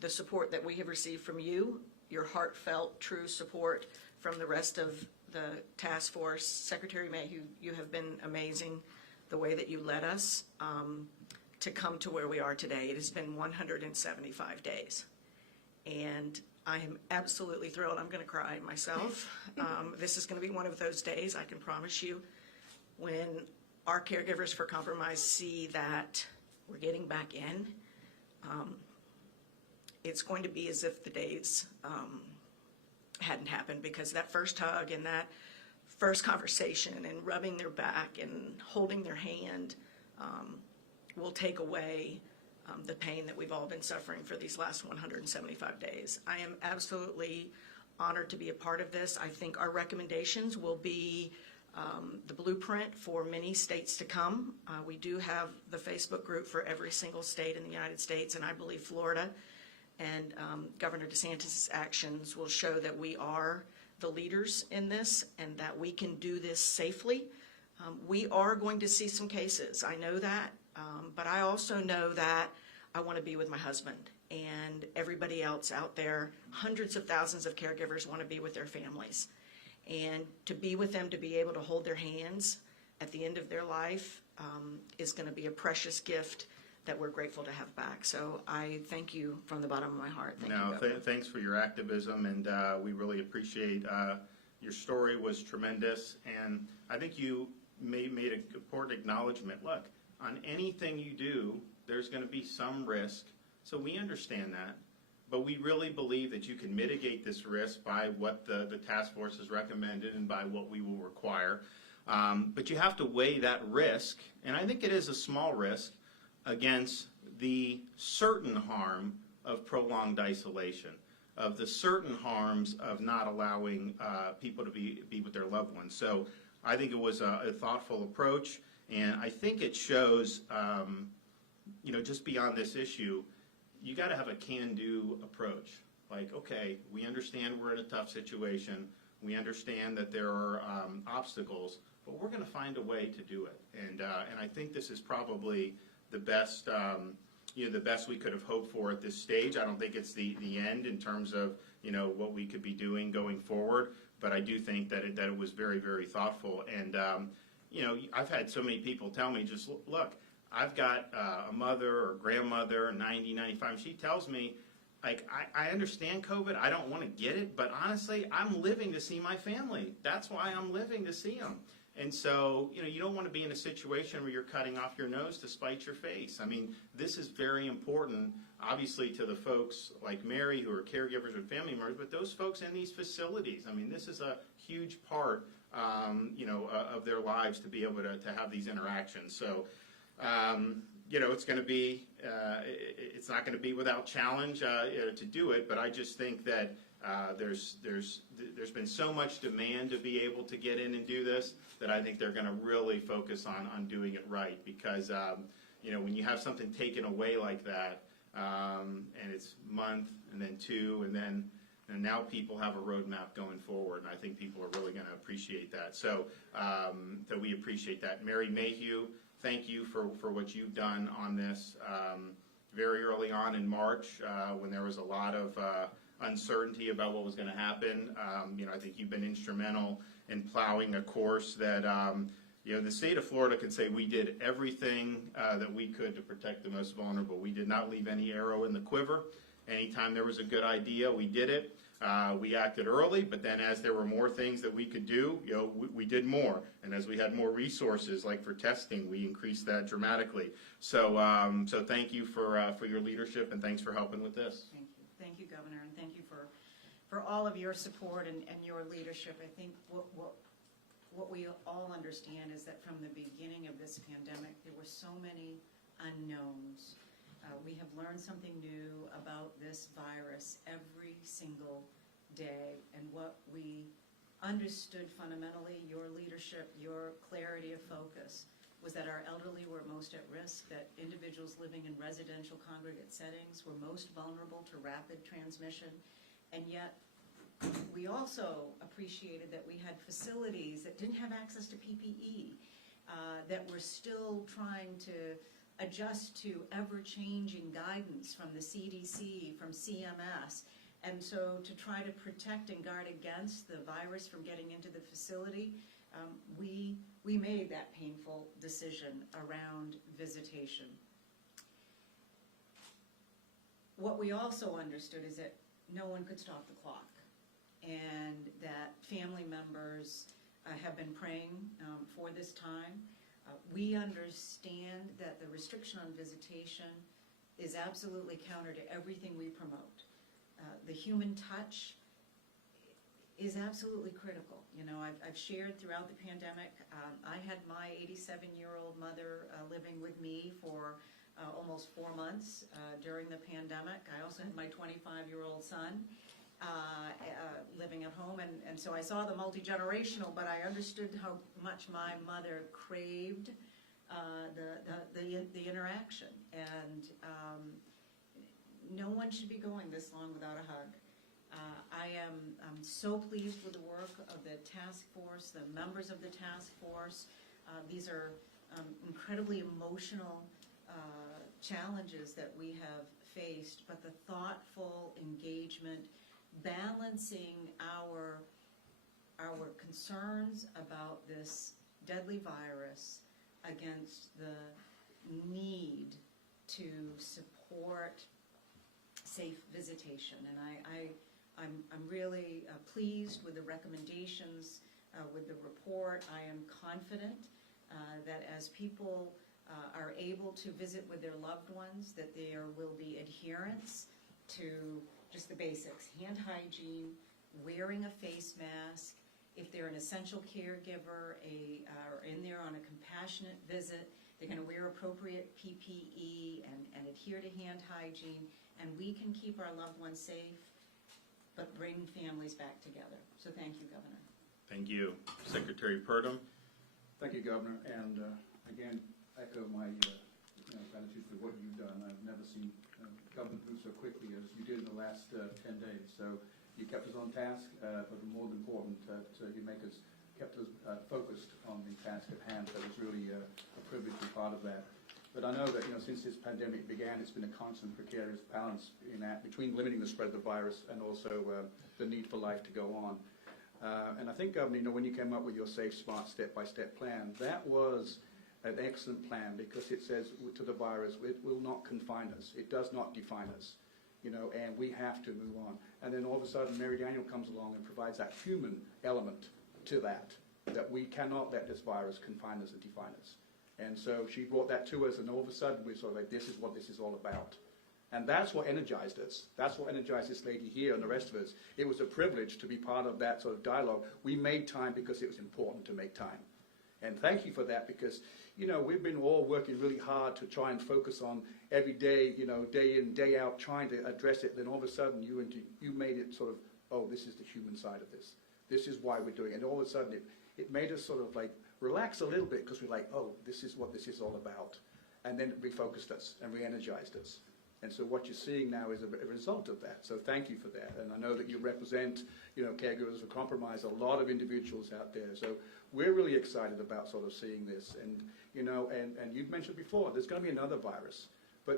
the support that we have received from you, your heartfelt, true support from the rest of the task force. Secretary Mayhew, you have been amazing, the way that you led us to come to where we are today. It has been 175 days. And I am absolutely thrilled. I'm going to cry myself. This is going to be one of those days, I can promise you, when our caregivers for compromise see that we're getting back in. It's going to be as if the days hadn't happened, because that first hug and that first conversation and rubbing their back and holding their hand will take away the pain that we've all been suffering for these last 175 days. I am absolutely honored to be a part of this. I think our recommendations will be the blueprint for many states to come. We do have the Facebook group for every single state in the United States, and I believe Florida and Governor DeSantis' actions will show that we are the leaders in this and that we can do this safely. We are going to see some cases, I know that, but I also know that I want to be with my husband and everybody else out there. Hundreds of thousands of caregivers want to be with their families. And to be with them, to be able to hold their hands at the end of their life is going to be a precious gift that we're grateful to have back. So I thank you from the bottom of my heart. Thank you. Thanks for your activism, and we really appreciate your story was tremendous, and I think you made an important acknowledgement. Look, on anything you do, there's going to be some risk, so we understand that. But we really believe that you can mitigate this risk by what the task force has recommended and by what we will require. But you have to weigh that risk, and I think it is a small risk, against the certain harm of prolonged isolation, of the certain harms of not allowing people to be with their loved ones. So I think it was a thoughtful approach, and I think it shows, just beyond this issue, you got to have a can-do approach. Like, okay, we understand we're in a tough situation. We understand that there are obstacles, but we're going to find a way to do it. And I think this is probably the best, the best we could have hoped for at this stage. I don't think it's the end in terms of, what we could be doing going forward. But I do think that it was very, very thoughtful. And, I've had so many people tell me, just look, I've got a mother or grandmother, 90, 95. She tells me, like, I understand COVID. I don't want to get it. But honestly, I'm living to see my family. That's why I'm living to see them. And so, you don't want to be in a situation where you're cutting off your nose to spite your face. I mean, this is very important, obviously, to the folks like Mary who are caregivers or family members, but those folks in these facilities. I mean, this is a huge part, of their lives to be able to have these interactions. So, it's going to be, it's not going to be without challenge to do it, but I just think that there's been so much demand to be able to get in and do this that I think they're going to really focus on doing it right, because when you have something taken away like that, and it's a month and then two and now people have a roadmap going forward, and I think people are really going to appreciate that. So that we appreciate that. Mary Mayhew, thank you for what you've done on this. Very early on in March, when there was a lot of uncertainty about what was going to happen, I think you've been instrumental in plowing a course that, the state of Florida can say we did everything that we could to protect the most vulnerable. We did not leave any arrow in the quiver. Anytime there was a good idea, we did it. We acted early, but then as there were more things that we could do, we did more. And as we had more resources, like for testing, we increased that dramatically. So thank you for your leadership, and thanks for helping with this. Thank you. Thank you, Governor, and thank you for all of your support and your leadership. I think what we all understand is that from the beginning of this pandemic, there were so many unknowns. We have learned something new about this virus every single day, and what we understood fundamentally, your leadership, your clarity of focus, was that our elderly were most at risk, that individuals living in residential congregate settings were most vulnerable to rapid transmission, and yet we also appreciated that we had facilities that didn't have access to PPE, that were still trying to adjust to ever-changing guidance from the CDC, from CMS. And so to try to protect and guard against the virus from getting into the facility, we made that painful decision around visitation. What we also understood is that no one could stop the clock, and that family members have been praying for this time. We understand that the restriction on visitation is absolutely counter to everything we promote. The human touch is absolutely critical. You know, I've shared throughout the pandemic, I had my 87-year-old mother living with me for almost 4 months during the pandemic. I also had my 25-year-old son living at home, and so I saw the multi-generational, but I understood how much my mother craved the interaction, and no one should be going this long without a hug. I'm so pleased with the work of the task force, the members of the task force. These are incredibly emotional challenges that we have faced, but the thoughtful engagement, balancing our concerns about this deadly virus against the need to support safe visitation. And I'm really pleased with the recommendations, with the report. I am confident that as people are able to visit with their loved ones, that there will be adherence to just the basics: hand hygiene, wearing a face mask. If they're an essential caregiver, or in there on a compassionate visit, they're going to wear appropriate PPE and adhere to hand hygiene, and we can keep our loved ones safe, but bring families back together. So thank you, Governor. Thank you. Secretary Purdom. Thank you, Governor, and again, echo my gratitude for what you've done. I've never seen government move so quickly as you did in the last 10 days. So you kept us on task, but more than important, you kept us focused on the task at hand. So it was really a privilege to be part of that. But I know that since this pandemic began, it's been a constant precarious balance in that between limiting the spread of the virus and also the need for life to go on. And I think, Governor, when you came up with your Safe, Smart, Step-by-Step plan, that was an excellent plan because it says to the virus, it will not confine us. It does not define us, and we have to move on. And then all of a sudden, Mary Daniel comes along and provides that human element to that we cannot let this virus confine us and define us. And so she brought that to us, and all of a sudden, we're sort of like, this is what this is all about. And that's what energized us. That's what energized this lady here and the rest of us. It was a privilege to be part of that sort of dialogue. We made time because it was important to make time. And thank you for that because, we've been all working really hard to try and focus on every day, day in, day out, trying to address it. Then all of a sudden you made it sort of, oh, this is the human side of this. This is why we're doing it. And all of a sudden it made us sort of like relax a little bit because we're like, oh, this is what this is all about. And then it refocused us and re-energized us. And so what you're seeing now is a result of that. So thank you for that. And I know that you represent, caregivers for compromise, a lot of individuals out there. So we're really excited about sort of seeing this. And, and you've mentioned before, there's going to be another virus.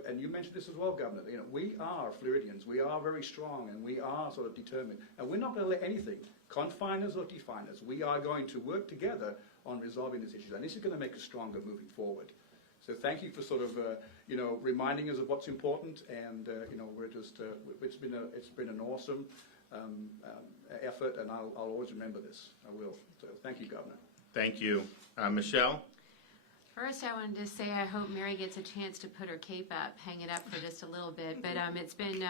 And you mentioned this as well, Governor. We are Floridians. We are very strong, and we are sort of determined. And we're not going to let anything confine us or define us. We are going to work together on resolving these issues. And this is going to make us stronger moving forward. So thank you for sort of, reminding us of what's important, and we're just, it's been an awesome effort, and I'll always remember this. I will. So thank you, Governor. Thank you, Michelle. First, I wanted to say I hope Mary gets a chance to put her cape up, hang it up for just a little bit. But it's been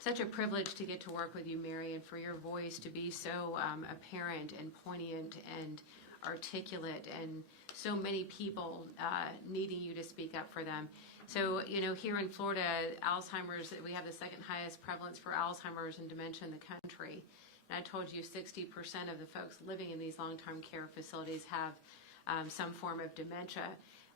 such a privilege to get to work with you, Mary, and for your voice to be so apparent and poignant and articulate, and so many people needing you to speak up for them. So, here in Florida, Alzheimer's, we have the second highest prevalence for Alzheimer's and dementia in the country. And I told you 60% of the folks living in these long-term care facilities have some form of dementia.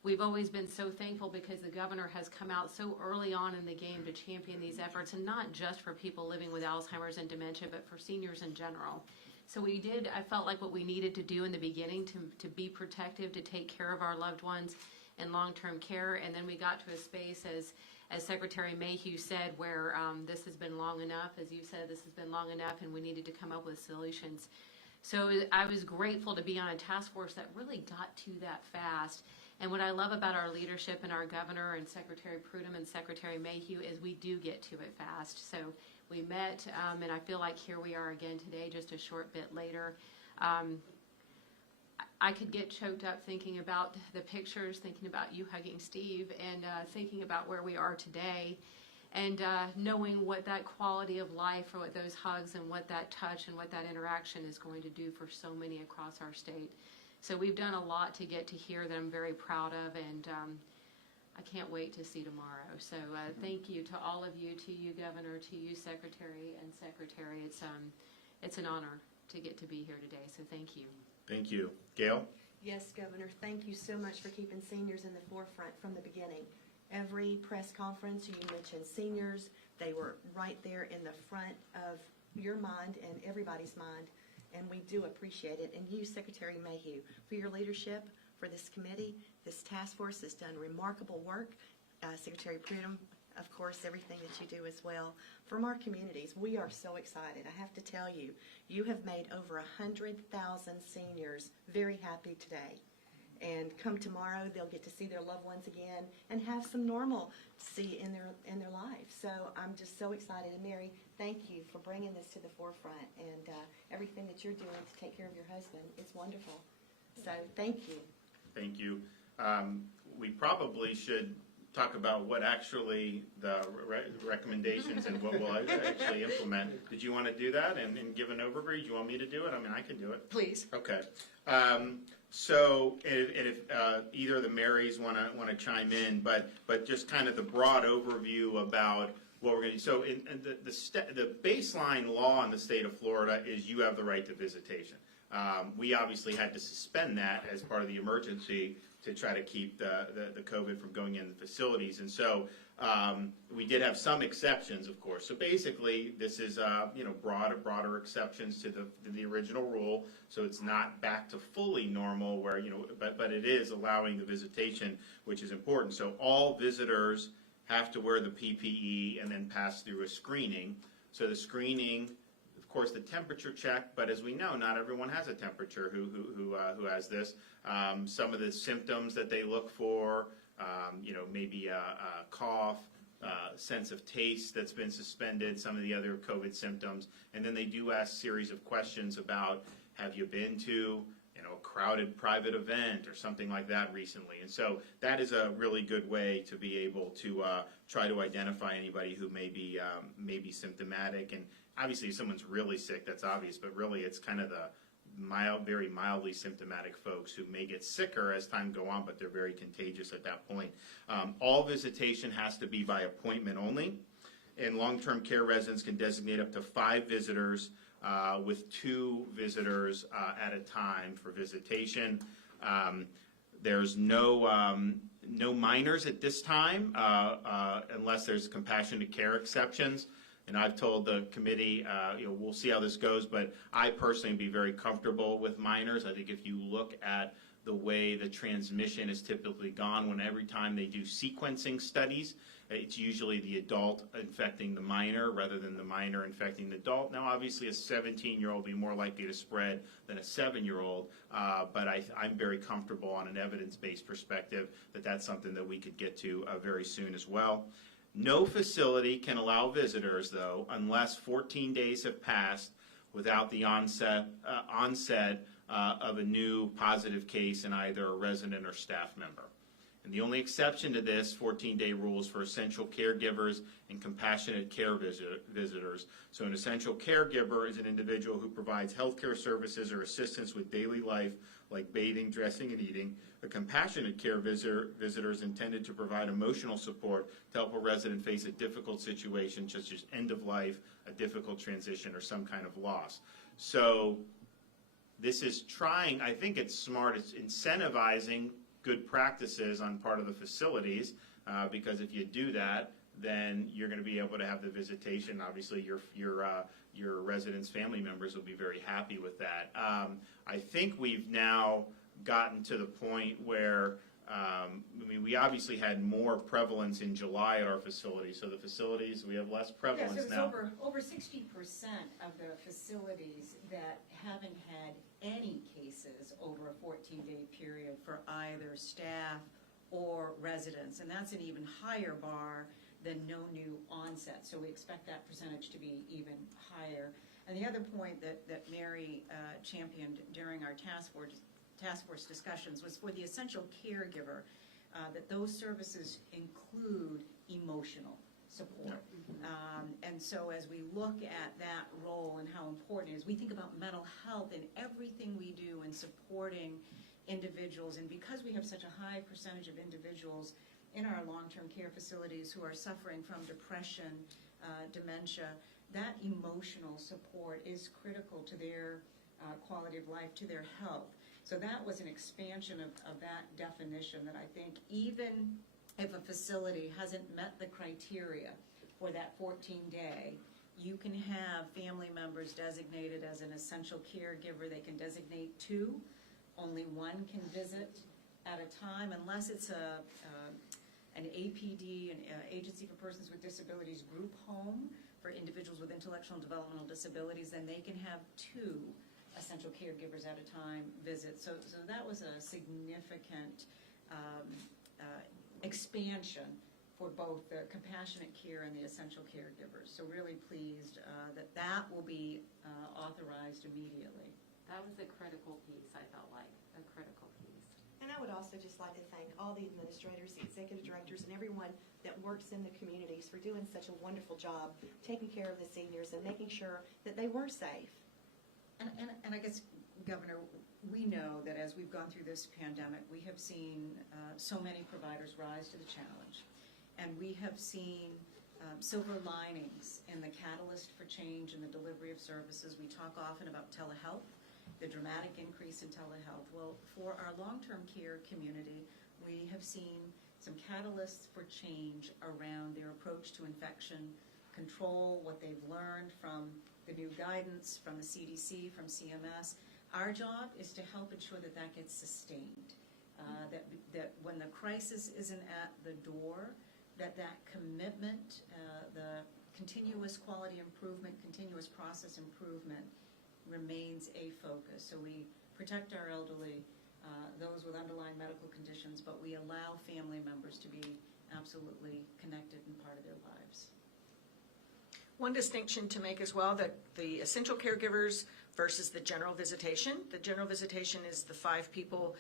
We've always been so thankful because the governor has come out so early on in the game to champion these efforts, and not just for people living with Alzheimer's and dementia, but for seniors in general. So I felt like what we needed to do in the beginning to be protective, to take care of our loved ones, and long-term care. And then we got to a space, as Secretary Mayhew said, where this has been long enough. As you said, this has been long enough, and we needed to come up with solutions. So I was grateful to be on a task force that really got to that fast. And what I love about our leadership and our governor and Secretary Prudhomme and Secretary Mayhew is we do get to it fast. So we met, and I feel like here we are again today, just a short bit later. I could get choked up thinking about the pictures, thinking about you hugging Steve, and thinking about where we are today, and knowing what that quality of life, or what those hugs and what that touch and what that interaction is going to do for so many across our state. So we've done a lot to get to here that I'm very proud of, and I can't wait to see tomorrow. So thank you to all of you, to you, Governor, to you, Secretary and Secretary. It's an honor to get to be here today, so thank you. Thank you. Gail? Yes, Governor, thank you so much for keeping seniors in the forefront from the beginning. Every press conference, you mentioned seniors. They were right there in the front of your mind and everybody's mind, and we do appreciate it. And you, Secretary Mayhew, for your leadership, for this committee. This task force has done remarkable work. Secretary Prudhomme, of course, everything that you do as well. From our communities, we are so excited. I have to tell you, you have made over 100,000 seniors very happy today. And come tomorrow, they'll get to see their loved ones again and have some normalcy in their life. So I'm just so excited. And Mary, thank you for bringing this to the forefront and everything that you're doing to take care of your husband. It's wonderful. So thank you. Thank you. We probably should talk about what actually the recommendations and what we'll actually implement. Did you want to do that and give an overview? Do you want me to do it? I mean, I can do it. Please. Okay. So if either of the Marys want to chime in, but just kind of the broad overview about what we're going to do. So in the baseline law in the state of Florida is you have the right to visitation. We obviously had to suspend that as part of the emergency to try to keep the COVID from going in the facilities. And so we did have some exceptions, of course. So basically, this is broader exceptions to the original rule. So it's not back to fully normal, where but it is allowing the visitation, which is important. So all visitors have to wear the PPE and then pass through a screening. So the screening, of course, the temperature check, but as we know, not everyone has a temperature who has this. Some of the symptoms that they look for, maybe a cough, sense of taste that's been suspended, some of the other COVID symptoms, and then they do ask a series of questions about, have you been to a crowded private event or something like that recently? And so that is a really good way to be able to try to identify anybody who may be symptomatic. And obviously, if someone's really sick, that's obvious, but really it's kind of the very mildly symptomatic folks who may get sicker as time go on, but they're very contagious at that point. All visitation has to be by appointment only, and long-term care residents can designate up to 5 visitors with 2 visitors at a time for visitation. There's no minors at this time unless there's compassionate care exceptions. And I've told the committee, we'll see how this goes, but I personally would be very comfortable with minors. I think if you look at the way the transmission is typically gone, every time they do sequencing studies, it's usually the adult infecting the minor rather than the minor infecting the adult. Now, obviously, a 17-year-old will be more likely to spread than a 7-year-old, but I'm very comfortable on an evidence-based perspective that that's something that we could get to very soon as well. No facility can allow visitors, though, unless 14 days have passed without the onset of a new positive case in either a resident or staff member. And the only exception to this 14-day rule is for essential caregivers and compassionate care visitors. So an essential caregiver is an individual who provides healthcare services or assistance with daily life, like bathing, dressing, and eating. A compassionate care visitor is intended to provide emotional support to help a resident face a difficult situation, such as end of life, a difficult transition, or some kind of loss. So this is trying, I think it's smart, it's incentivizing good practices on part of the facilities, because if you do that, then you're going to be able to have the visitation. Obviously, your residents' family members will be very happy with that. I think we've now gotten to the point where I mean, we obviously had more prevalence in July at our facility, so the facilities, we have less prevalence Yes, it was now. over 60% of the facilities that haven't had any cases over a 14-day period for either staff or residents, and that's an even higher bar than no new onset, so we expect that percentage to be even higher. And the other point that Mary championed during our task force discussions was for the essential caregiver, that those services include emotional support. And so as we look at that role and how important it is, we think about mental health in everything we do in supporting individuals. And because we have such a high percentage of individuals in our long-term care facilities who are suffering from depression, dementia, that emotional support is critical to their quality of life, to their health. So that was an expansion of that definition that I think even if a facility hasn't met the criteria for that 14-day, you can have family members designated as an essential caregiver. They can designate 2. Only 1 can visit at a time unless it's an APD, an Agency for Persons with Disabilities group home for individuals with intellectual and developmental disabilities. Then they can have 2 essential caregivers at a time visit. So that was a significant expansion for both the compassionate care and the essential caregivers. So really pleased that will be authorized immediately. That was a critical piece, I felt like, a critical piece. And I would also just like to thank all the administrators, the executive directors, and everyone that works in the communities for doing such a wonderful job taking care of the seniors and making sure that they were safe. And I guess, Governor, we know that as we've gone through this pandemic, we have seen so many providers rise to the challenge. And we have seen silver linings in the catalyst for change in the delivery of services. We talk often about telehealth, the dramatic increase in telehealth. Well, for our long-term care community, we have seen some catalysts for change around their approach to infection control, what they've learned from the new guidance from the CDC, from CMS. Our job is to help ensure that that gets sustained, that when the crisis isn't at the door, that commitment, the continuous quality improvement, continuous process improvement remains a focus. So we protect our elderly, those with underlying medical conditions, but we allow family members to be absolutely connected and part of their lives. One distinction to make as well, that the essential caregivers versus the general visitation. The general visitation is the 5 people,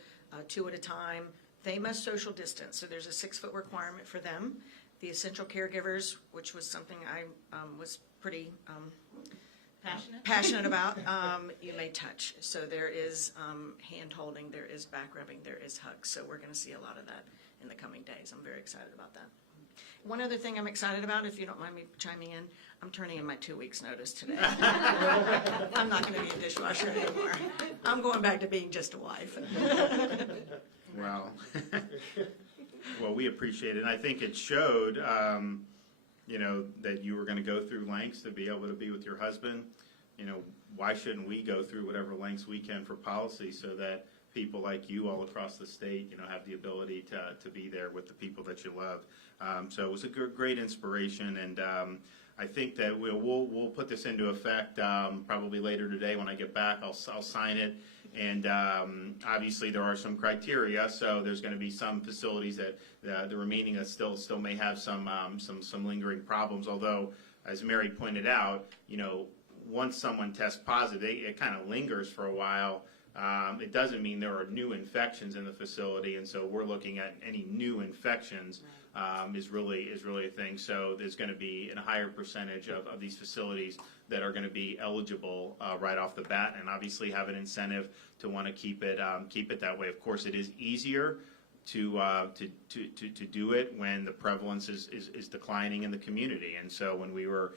2 at a time. They must social distance, so there's a 6-foot requirement for them. The essential caregivers, which was something I was pretty passionate about, you may touch. So there is hand holding, there is back rubbing, there is hugs. So we're going to see a lot of that in the coming days. I'm very excited about that. One other thing I'm excited about, if you don't mind me chiming in, I'm turning in my 2 weeks' notice today. I'm not going to be a dishwasher anymore. I'm going back to being just a wife. Well, well, we appreciate it. And I think it showed, that you were going to go through lengths to be able to be with your husband. Why shouldn't we go through whatever lengths we can for policy so that people like you all across the state, have the ability to be there with the people that you love. So it was a great inspiration, and I think that we'll put this into effect probably later today when I get back. I'll sign it, and obviously there are some criteria. So there's going to be some facilities that the remaining that still may have some lingering problems. Although, as Mary pointed out, once someone tests positive, it kind of lingers for a while. It doesn't mean there are new infections in the facility, and so we're looking at any new infections is really a thing. So there's going to be a higher percentage of these facilities that are going to be eligible right off the bat, and obviously have an incentive to want to keep it that way. Of course, it is easier to to do it when the prevalence is declining in the community. And so when we were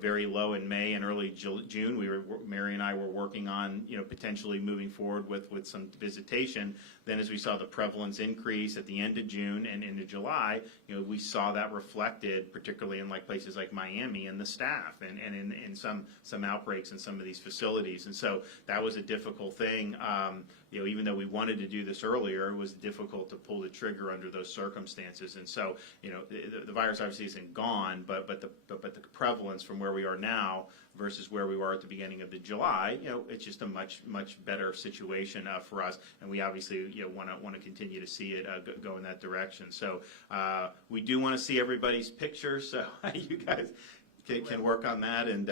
very low in May and early June, Mary and I were working on, potentially moving forward with some visitation. Then as we saw the prevalence increase at the end of June and into July, we saw that reflected, particularly in places like Miami, and the staff and in some outbreaks in some of these facilities. And so that was a difficult thing. Even though we wanted to do this earlier, it was difficult to pull the trigger under those circumstances. And so, the virus obviously isn't gone, but the prevalence from where we are now versus where we were at the beginning of July, it's just a much better situation for us. And we obviously want to continue to see it go in that direction. So we do want to see everybody's pictures, so you guys can work on that. And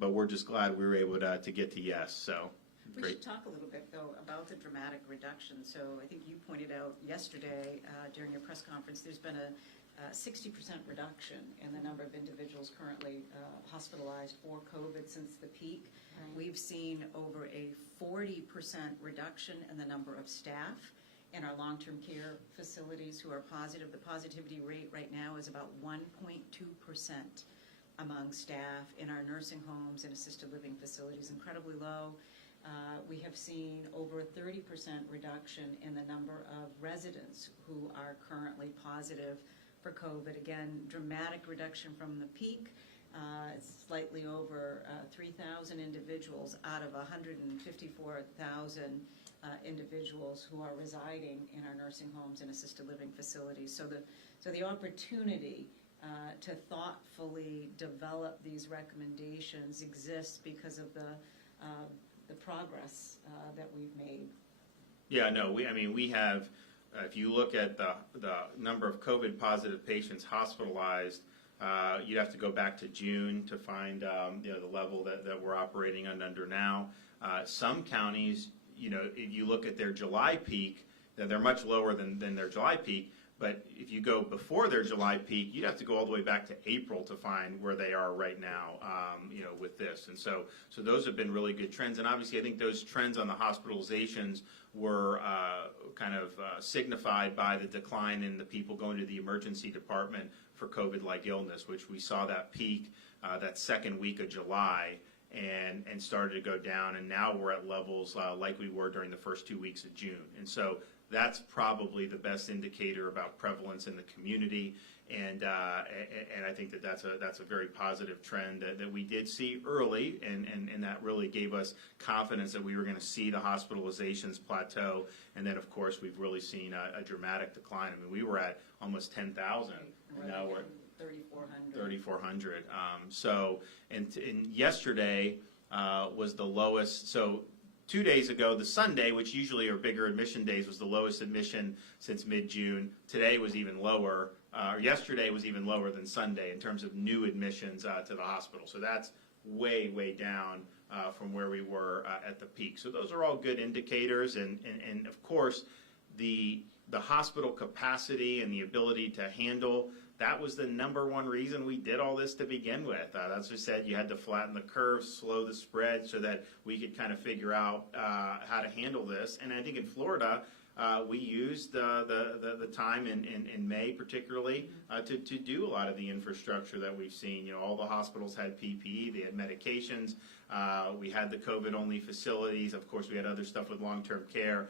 but we're just glad we were able to get to yes. So. We Great. should talk a little bit, though, about the dramatic reduction. So I think you pointed out yesterday during your press conference, there's been a 60% reduction in the number of individuals currently hospitalized for COVID since the peak. Right. We've seen over a 40% reduction in the number of staff in our long-term care facilities who are positive. The positivity rate right now is about 1.2% among staff in our nursing homes and assisted living facilities, incredibly low. We have seen over a 30% reduction in the number of residents who are currently positive for COVID. Again, dramatic reduction from the peak. Slightly over 3,000 individuals out of 154,000 individuals who are residing in our nursing homes and assisted living facilities. So the opportunity to thoughtfully develop these recommendations exists because of the progress that we've made. Yeah, no, we have, if you look at the number of COVID positive patients hospitalized, you'd have to go back to June to find the level that we're operating under now. Some counties, if you look at their July peak, they're much lower than their July peak. But if you go before their July peak, you'd have to go all the way back to April to find where they are right now, with this. And so those have been really good trends. And obviously, I think those trends on the hospitalizations were kind of signified by the decline in the people going to the emergency department for COVID-like illness, which we saw that peak that second week of July and started to go down. And now we're at levels like we were during the first 2 weeks of June. And so that's probably the best indicator about prevalence in the community, and I think that's a very positive trend that we did see early, and that really gave us confidence that we were going to see the hospitalizations plateau, and then of course we've really seen a dramatic decline. I mean, we were at almost 10,000, and now we're at 3,400. So and yesterday was the lowest. So 2 days ago, the Sunday, which usually are bigger admission days, was the lowest admission since mid-June. Today was even lower, or yesterday was even lower than Sunday in terms of new admissions to the hospital. So that's way, way down from where we were at the peak. So those are all good indicators, and of course, the hospital capacity and the ability to handle, that was the number one reason we did all this to begin with. That's what I said, you had to flatten the curve, slow the spread so that we could kind of figure out how to handle this. And I think in Florida, we used the time in May particularly to do a lot of the infrastructure that we've seen. All the hospitals had PPE, they had medications, we had the COVID-only facilities. Of course, we had other stuff with long-term care.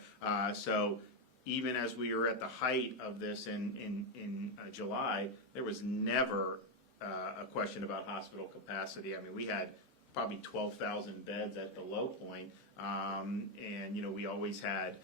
So even as we were at the height of this in July, there was never a question about hospital capacity. I mean, we had probably 12,000 beds at the low point, and we always had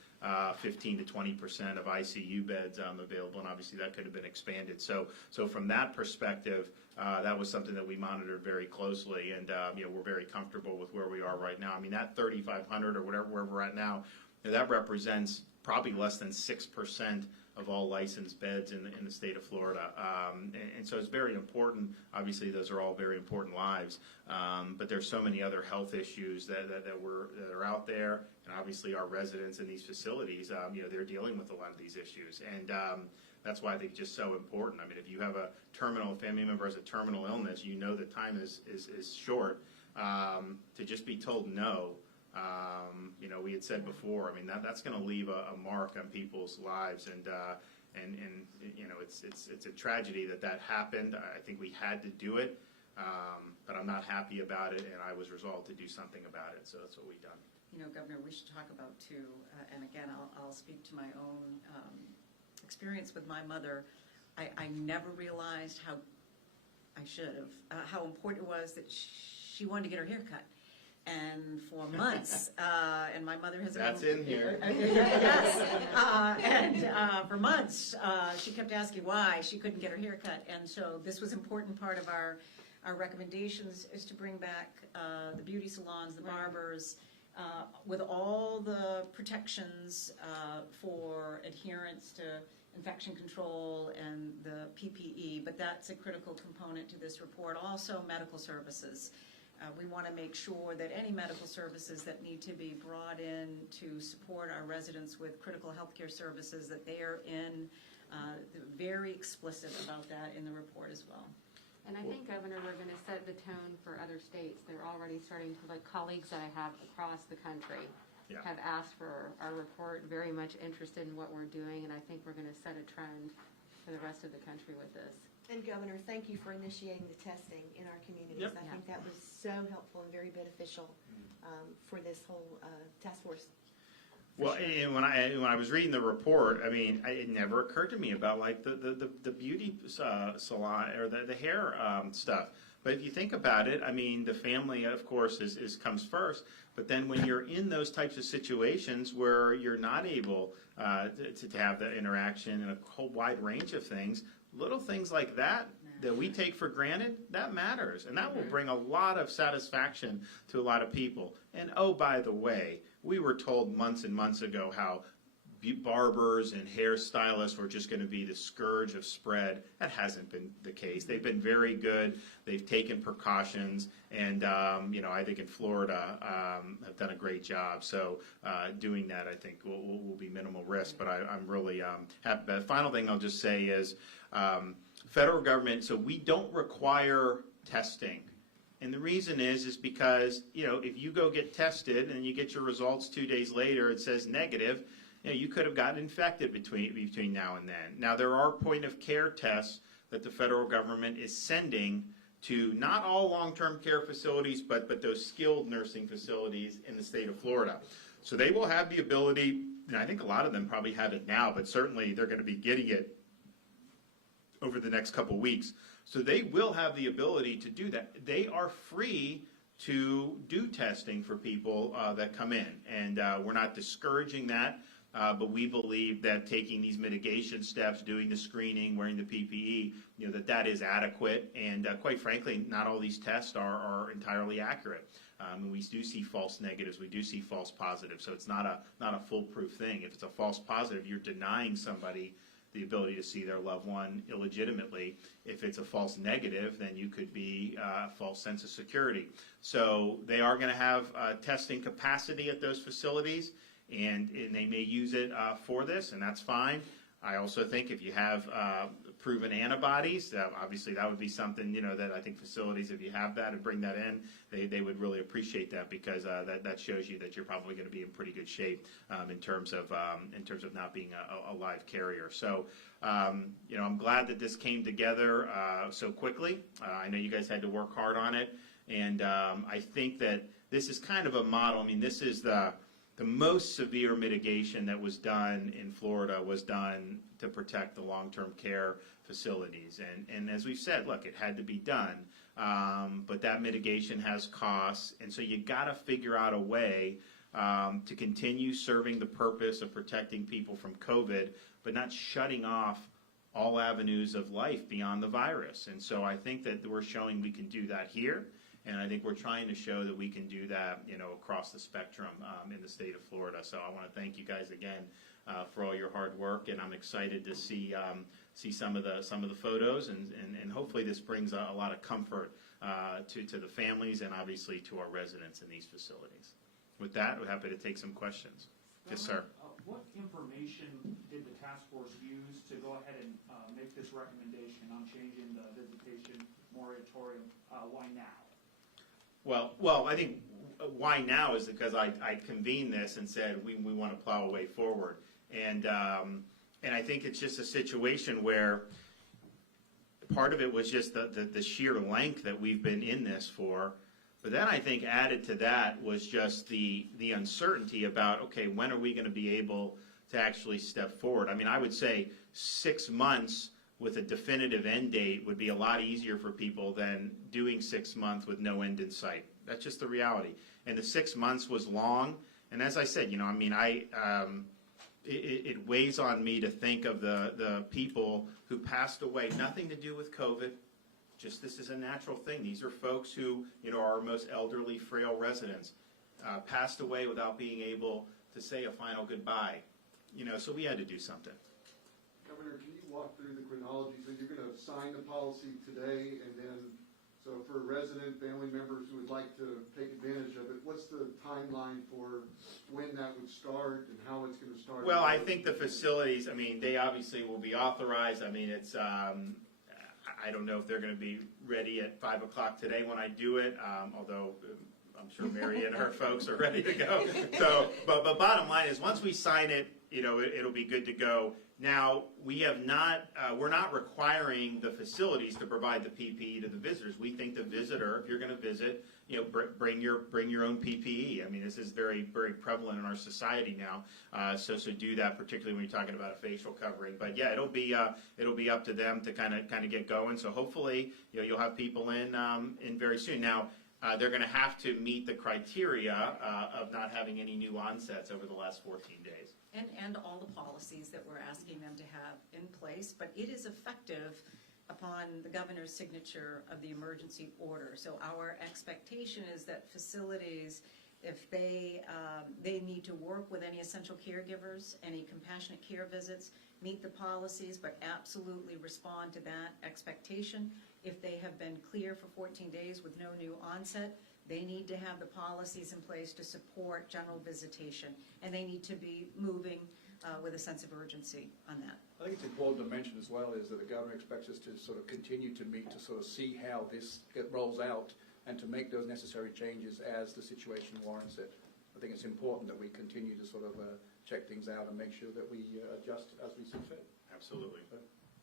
15 to 20% of ICU beds available, and obviously that could have been expanded. So from that perspective, that was something that we monitored very closely, and we're very comfortable with where we are right now. I mean, that 3,500 or whatever where we're at now, that represents probably less than 6% of all licensed beds in the state of Florida. And so it's very important. Obviously, those are all very important lives. But there's so many other health issues that are out there. And obviously, our residents in these facilities, they're dealing with a lot of these issues. And that's why I think it's just so important. I mean, if you have a family member has a terminal illness, the time is short. To just be told no, we had said before, I mean, that's going to leave a mark on people's lives, and And you know, it's a tragedy that happened. I think we had to do it, but I'm not happy about it, and I was resolved to do something about it, so that's what we've done. You know, Governor, we should talk about too, and again, I'll speak to my own experience with my mother. I never realized how, I should have, how important it was that she wanted to get her hair cut. And for months, and my mother has... That's in here. Yes. And for months, she kept asking why she couldn't get her hair cut. And so this was an important part of our recommendations, is to bring back the beauty salons, the barbers, with all the protections for adherence to infection control and the PPE, but that's a critical component to this report. Also, medical services. We want to make sure that any medical services that need to be brought in to support our residents with critical healthcare services, that they are in, very explicit about that in the report as well. And I think, Governor, we're going to set the tone for other states. They're already starting to, like colleagues that I have across the country have asked for our report, very much interested in what we're doing, and I think we're going to set a trend for the rest of the country with this. And Governor, thank you for initiating the testing in our communities. Yep. I think that was so helpful and very beneficial for this whole task force. Well, and when I was reading the report, I mean, it never occurred to me about like the beauty salon or the hair stuff. But if you think about it, I mean, the family, of course, is comes first. But then when you're in those types of situations where you're not able to have that interaction and a whole wide range of things, little things like that we take for granted, that matters. And that will bring a lot of satisfaction to a lot of people. And oh, by the way, we were told months and months ago how barbers and hairstylists were just going to be the scourge of spread. That hasn't been the case. They've been very good. They've taken precautions, and you know, I think in Florida have done a great job. So doing that, I think, will be minimal risk. But I'm really happy. The final thing I'll just say is federal government. So we don't require testing. And the reason is because, you know, if you go get tested and you get your results 2 days later, it says negative, you know, you could have gotten infected between now and then. Now, there are point of care tests that the federal government is sending to not all long-term care facilities, but those skilled nursing facilities in the state of Florida. So they will have the ability, and I think a lot of them probably have it now, but certainly they're going to be getting it over the next couple weeks. So they will have the ability to do that. They are free to do testing for people that come in, and we're not discouraging that, but we believe that taking these mitigation steps, doing the screening, wearing the PPE, you know, that is adequate, and quite frankly, not all these tests are entirely accurate. We do see false negatives, we do see false positives, so it's not a foolproof thing. If it's a false positive, you're denying somebody the ability to see their loved one illegitimately. If it's a false negative, then you could be a false sense of security. So they are going to have testing capacity at those facilities, and they may use it for this, and that's fine. I also think if you have proven antibodies, obviously that would be something, you know, that I think facilities, if you have that and bring that in, they would really appreciate that, because that shows you that you're probably going to be in pretty good shape in terms of not being a live carrier. So, you know, I'm glad that this came together so quickly. I know you guys had to work hard on it, and I think that this is kind of a model. I mean, this is the most severe mitigation that was done in Florida was done to protect the long-term care facilities. And as we've said, look, it had to be done, but that mitigation has costs, and so you got to figure out a way to continue serving the purpose of protecting people from COVID, but not shutting off all avenues of life beyond the virus. And so I think that we're showing we can do that here. And I think we're trying to show that we can do that, you know, across the spectrum in the state of Florida. So I want to thank you guys again for all your hard work, and I'm excited to see some of the photos, and hopefully this brings a lot of comfort to the families and obviously to our residents in these facilities. With that, we're happy to take some questions. Yes, sir. What information did the task force use to go ahead and make this recommendation on changing the visitation moratorium? Why now? Well, I think why now is because I convened this and said we want to plow a way forward. And And I think it's just a situation where part of it was just the sheer length that we've been in this for. But then I think added to that was just the uncertainty about, okay, when are we going to be able to actually step forward? I mean, I would say 6 months with a definitive end date would be a lot easier for people than doing 6 months with no end in sight. That's just the reality. And the 6 months was long. And as I said, I mean, it weighs on me to think of the people who passed away, nothing to do with COVID. Just this is a natural thing. These are folks who, are our most elderly, frail residents, passed away without being able to say a final goodbye. So we had to do something. Governor, can you walk through the chronology? So you're going to sign the policy today, and then, so for resident family members who would like to take advantage of it, what's the timeline for when that would start and how it's going to start? Well, I think the facilities, I mean, they obviously will be authorized. I mean, it's, I don't know if they're going to be ready at 5 o'clock today when I do it, although I'm sure Mary and her folks are ready to go. So, but bottom line is, once we sign it, it'll be good to go. Now, we're not requiring the facilities to provide the PPE to the visitors. We think the visitor, if you're going to visit, bring your own PPE. I mean, this is very, very prevalent in our society now. So do that, particularly when you're talking about a facial covering. But yeah, it'll be up to them to kind of get going. So hopefully, you'll have people in very soon. Now, they're going to have to meet the criteria of not having any new onsets over the last 14 days. And all the policies that we're asking them to have in place, but it is effective upon the governor's signature of the emergency order. So our expectation is that facilities, if they need to work with any essential caregivers, any compassionate care visits, meet the policies, but absolutely respond to that expectation. If they have been clear for 14 days with no new onset, they need to have the policies in place to support general visitation, and they need to be moving with a sense of urgency on that. I think it's important to mention as well is that the governor expects us to sort of continue to meet to sort of see how this rolls out and to make those necessary changes as the situation warrants it. I think it's important that we continue to sort of check things out and make sure that we adjust as we see fit. Absolutely.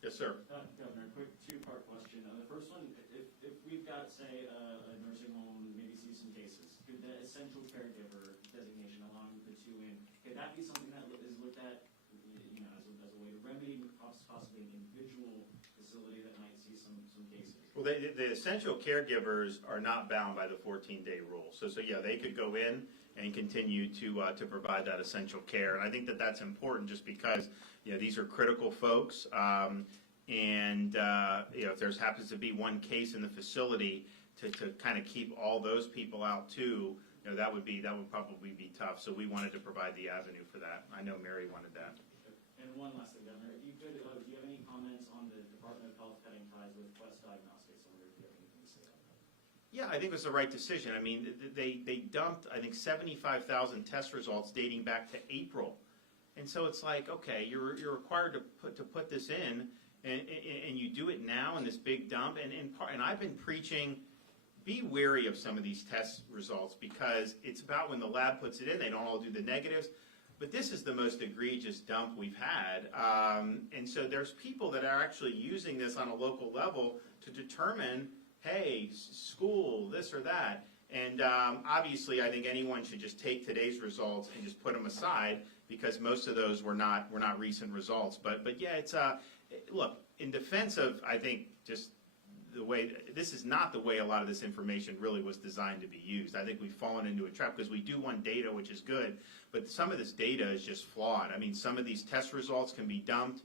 Yes, sir. Governor, quick two-part question. The first one, if we've got, say, a nursing home, maybe see some cases, could the essential caregiver designation allowing the two in, could that be something that is looked at, as a way to remedy possibly an individual facility that might see some cases? Well, the essential caregivers are not bound by the 14-day rule. So yeah, they could go in and continue to provide that essential care. And I think that that's important just because, these are critical folks. And if there happens to be one case in the facility to kind of keep all those people out too, that would probably be tough. So we wanted to provide the avenue for that. I know Mary wanted that. And one last thing, Governor, if you could, do you have any comments on the Department of Health cutting ties with Quest Diagnostics? I wonder if you have anything to say on that. Yeah, I think it was the right decision. I mean, they dumped, I think, 75,000 test results dating back to April. And so it's like, okay, you're required to put this in, and you do it now in this big dump. And I've been preaching, be wary of some of these test results because it's about when the lab puts it in, they don't all do the negatives. But this is the most egregious dump we've had. And so there's people that are actually using this on a local level to determine, hey, school, this or that. And obviously, I think anyone should just take today's results and just put them aside because most of those were not recent results. But yeah, it's look, in defense of, I think, just the way, this is not the way a lot of this information really was designed to be used. I think we've fallen into a trap because we do want data, which is good, but some of this data is just flawed. I mean, some of these test results can be dumped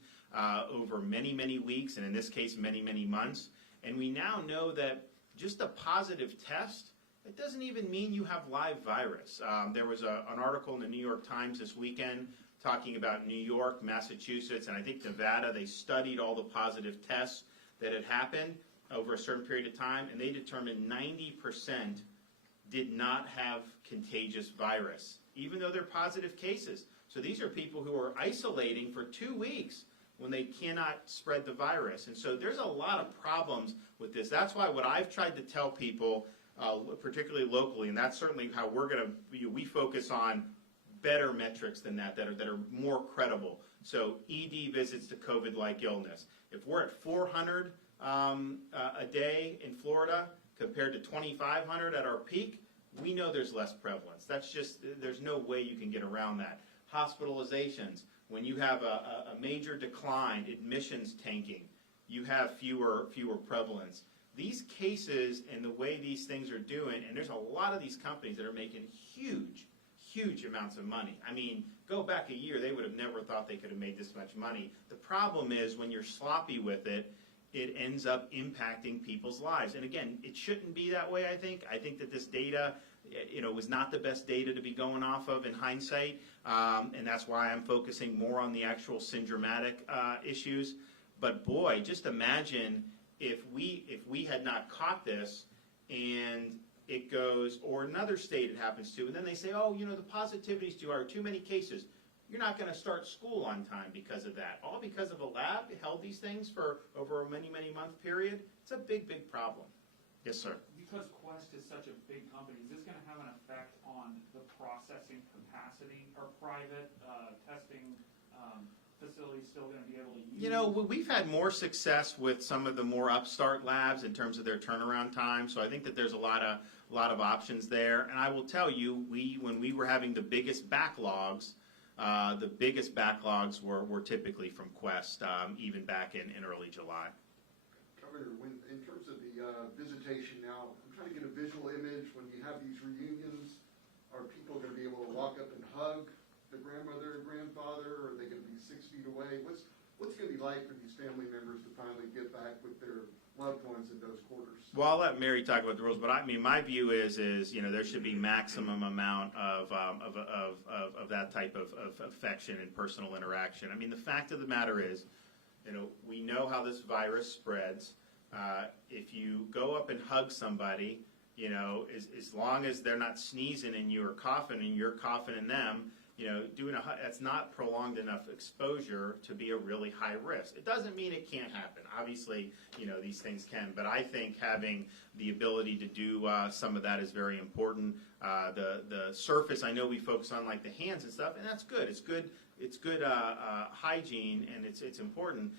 over many, many weeks, and in this case, many, many months. And we now know that just a positive test, it doesn't even mean you have live virus. There was an article in the New York Times this weekend talking about New York, Massachusetts, and I think Nevada. They studied all the positive tests that had happened over a certain period of time, and they determined 90% did not have contagious virus, even though they're positive cases. So these are people who are isolating for 2 weeks when they cannot spread the virus. And so there's a lot of problems with this. That's why what I've tried to tell people, particularly locally, and that's certainly how we're going to, we focus on better metrics than that are more credible. So ED visits to COVID-like illness. If we're at 400 a day in Florida compared to 2,500 at our peak, we know there's less prevalence. That's just, there's no way you can get around that. Hospitalizations, when you have a major decline, admissions tanking, you have fewer prevalence. These cases and the way these things are doing, and there's a lot of these companies that are making huge amounts of money. I mean, go back a year, they would have never thought they could have made this much money. The problem is when you're sloppy with it, it ends up impacting people's lives. And again, it shouldn't be that way, I think. I think that this data, was not the best data to be going off of in hindsight, and that's why I'm focusing more on the actual syndromatic issues. But boy, just imagine if we had not caught this and it goes, or another state it happens to, and then they say, oh, the positivity's too many cases. You're not going to start school on time because of that. All because of a lab held these things for over a many month period. It's a big problem. Yes, sir. Because Quest is such a big company, is this going to have an effect on the processing capacity? Are private testing facilities still going to be able to use? We've had more success with some of the more upstart labs in terms of their turnaround time. So I think that there's a lot of options there. And I will tell you, when we were having the biggest backlogs, were typically from Quest, even back in early July. Governor, in terms of the visitation now, I'm trying to get a visual image when you have these reunions. Are people going to be able to walk up and hug the grandmother and grandfather? Or are they going to be 6 feet away? What's it going to be like for these family members to finally get back with their loved ones in those quarters? Well, I'll let Mary talk about the rules, but I mean, my view is there should be maximum amount of that type of affection and personal interaction. I mean, the fact of the matter is, we know how this virus spreads. If you go up and hug somebody, as long as they're not sneezing and you are coughing and you're coughing in them, that's not prolonged enough exposure to be a really high risk. It doesn't mean it can't happen. Obviously, these things can, but I think having the ability to do some of that is very important. The surface, I know we focus on like the hands and stuff, and that's good. It's good hygiene, and it's important.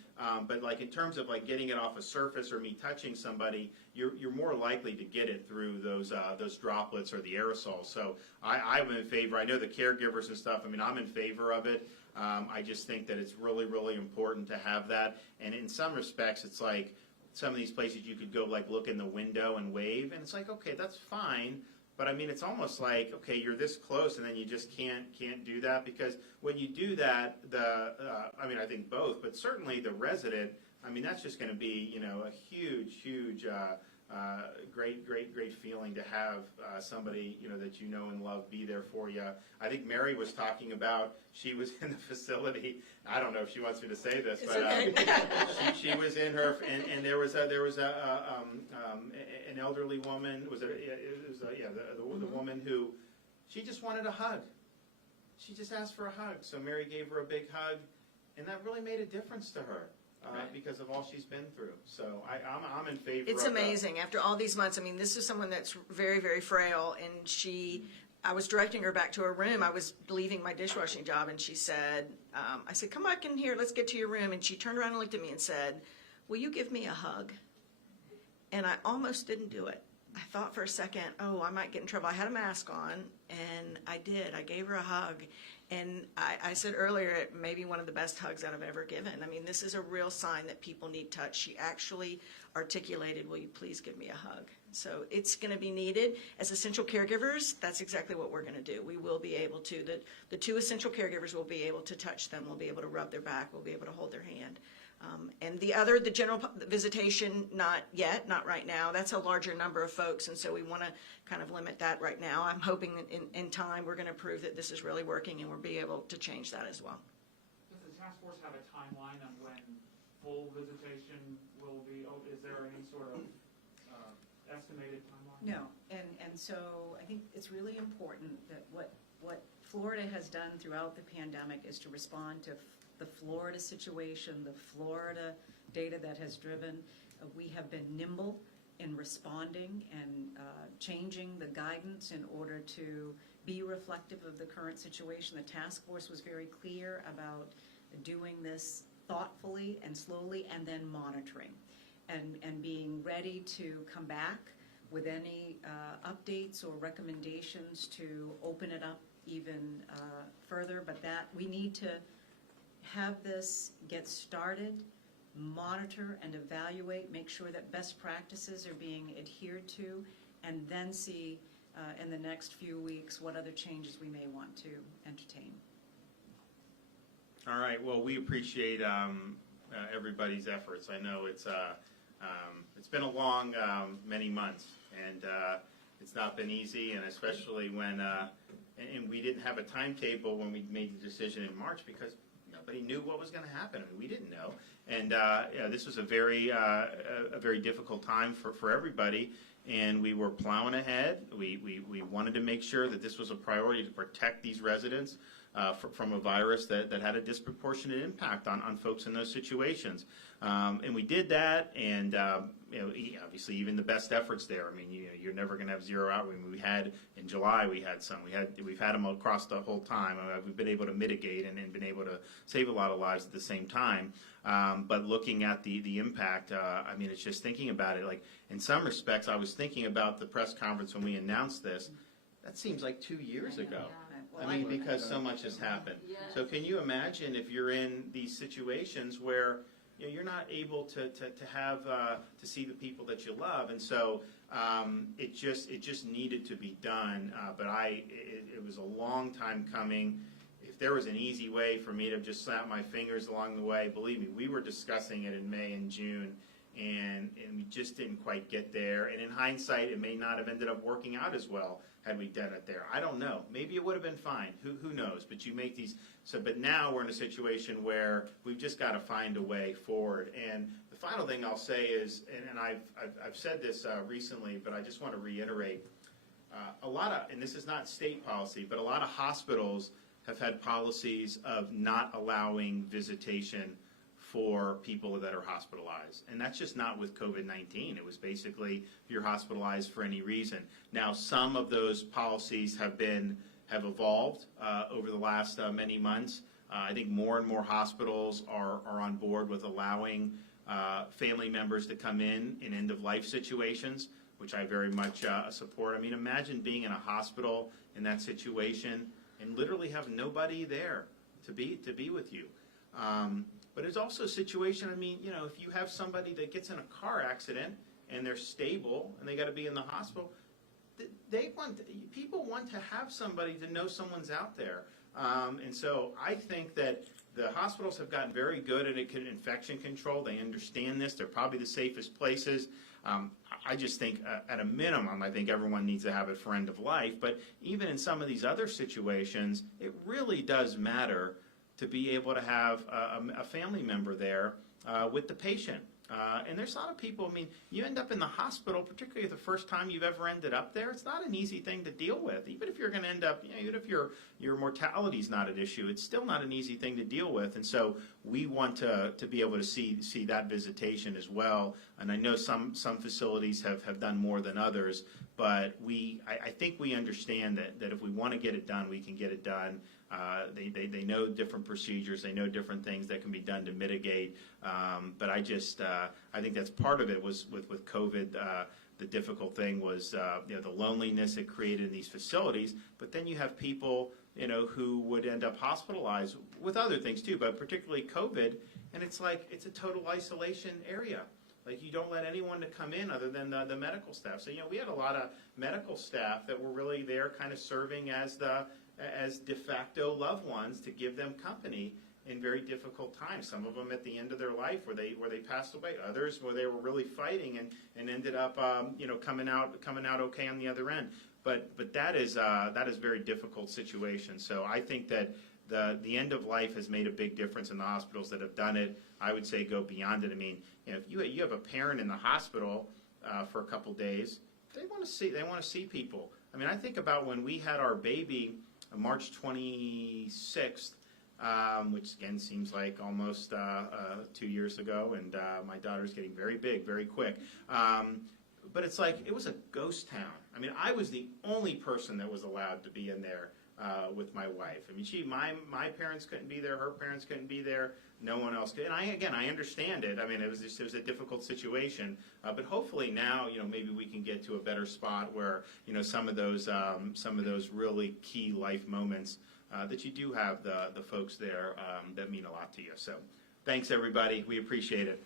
But like in terms of like getting it off a surface or me touching somebody, you're more likely to get it through those droplets or the aerosols. So I'm in favor. I know the caregivers and stuff. I mean, I'm in favor of it. I just think that it's really important to have that. And in some respects, it's like some of these places you could go like look in the window and wave, and it's like, okay, that's fine. But I mean, it's almost like, okay, you're this close, and then you just can't do that, because when you do that, I think both, but certainly the resident, I mean, that's just going to be, a huge, great feeling to have somebody, that you know and love be there for you. I think Mary was talking about, she was in the facility. I don't know if she wants me to say this, It's but okay. she was in her, and there was an elderly woman. The woman who, she just wanted a hug. She just asked for a hug. So Mary gave her a big hug, and that really made a difference to her. Because of all she's been through. So I'm in favor It's of amazing. After all these months, I mean, this is someone that's very, very frail, and I was directing her back to her room. I was leaving my dishwashing job, and she said, I said, come back in here, let's get to your room. And she turned around and looked at me and said, will you give me a hug? And I almost didn't do it. I thought for a second, oh, I might get in trouble. I had a mask on, and I did. I gave her a hug. And I said earlier, it may be one of the best hugs that I've ever given. I mean, this is a real sign that people need touch. She actually articulated, will you please give me a hug? So it's going to be needed. As essential caregivers, that's exactly what we're going to do. We will be able to. The two essential caregivers will be able to touch them. We'll be able to rub their back. We'll be able to hold their hand. And the general visitation, not yet, not right now. That's a larger number of folks, and so we want to kind of limit that right now. I'm hoping that in time we're going to prove that this is really working, and we'll be able to change that as well. Does the task force have a timeline on when full visitation will be? Is there any sort of estimated timeline? No, and so I think it's really important that what Florida has done throughout the pandemic is to respond to the Florida situation, the Florida data that has driven. We have been nimble in responding and changing the guidance in order to be reflective of the current situation. The task force was very clear about doing this thoughtfully and slowly, and then monitoring, and being ready to come back with any updates or recommendations to open it up even further. But that we need to have this get started, monitor and evaluate, make sure that best practices are being adhered to, and then see in the next few weeks what other changes we may want to entertain. All right, well, we appreciate everybody's efforts. I know it's been a long many months, and it's not been easy, and especially when, and we didn't have a timetable when we made the decision in March because nobody knew what was going to happen. I mean, we didn't know. And this was a very difficult time for everybody, and we were plowing ahead. We wanted to make sure that this was a priority to protect these residents from a virus that had a disproportionate impact on folks in those situations. And we did that, and obviously even the best efforts there. I mean, you're never going to have zero out. I mean, we had in July, we had some. We've had them across the whole time. We've been able to mitigate and been able to save a lot of lives at the same time. But looking at the impact, I mean, it's just thinking about it. Like in some respects, I was thinking about the press conference when we announced this. That seems like 2 years ago. Well, I mean, because so much has happened. Yes. So can you imagine if you're in these situations where you're not able to have to see the people that you love, and so it just needed to be done. But it was a long time coming. If there was an easy way for me to just snap my fingers along the way, believe me, we were discussing it in May and June, and we just didn't quite get there. And in hindsight, it may not have ended up working out as well had we done it there. I don't know. Maybe it would have been fine. Who knows? But you make these. But now we're in a situation where we've just got to find a way forward. And the final thing I'll say is, and I've said this recently, but I just want to reiterate, and this is not state policy, but a lot of hospitals have had policies of not allowing visitation for people that are hospitalized. And that's just not with COVID-19. It was basically if you're hospitalized for any reason. Now, some of those policies have evolved over the last many months. I think more and more hospitals are on board with allowing family members to come in end-of-life situations, which I very much support. I mean, imagine being in a hospital in that situation and literally have nobody there to be with you. But it's also a situation, I mean, if you have somebody that gets in a car accident and they're stable and they got to be in the hospital, people want to have somebody to know someone's out there. And so I think that the hospitals have gotten very good at infection control. They understand this. They're probably the safest places. I just think at a minimum, I think everyone needs to have it for end of life. But even in some of these other situations, it really does matter to be able to have a family member there with the patient. And there's a lot of people, I mean, you end up in the hospital, particularly the first time you've ever ended up there, it's not an easy thing to deal with. Even if you're going to end up, even if your mortality is not an issue, it's still not an easy thing to deal with. And so we want to be able to see that visitation as well. And I know some facilities have done more than others, but I think we understand that if we want to get it done, we can get it done. They know different procedures, they know different things that can be done to mitigate. But I think that's part of it was with COVID. The difficult thing was the loneliness it created in these facilities. But then you have people who would end up hospitalized with other things too, but particularly COVID. And it's like it's a total isolation area. Like you don't let anyone to come in other than the medical staff. So we had a lot of medical staff that were really there, kind of serving as de facto loved ones to give them company in very difficult times. Some of them at the end of their life where they passed away. Others where they were really fighting and ended up coming out okay on the other end. But that is a very difficult situation. So I think that the end of life has made a big difference in the hospitals that have done it. I would say go beyond it. I mean, if you have a parent in the hospital for a couple days, they want to see people. I mean, I think about when we had our baby March 26th, which again seems like almost 2 years ago, and my daughter's getting very big, very quick. But it's like it was a ghost town. I mean, I was the only person that was allowed to be in there with my wife. I mean, my parents couldn't be there, her parents couldn't be there, no one else could. And I understand it. I mean, it was a difficult situation, but hopefully now, maybe we can get to a better spot where, some of those really key life moments that you do have the folks there that mean a lot to you. So, thanks everybody. We appreciate it.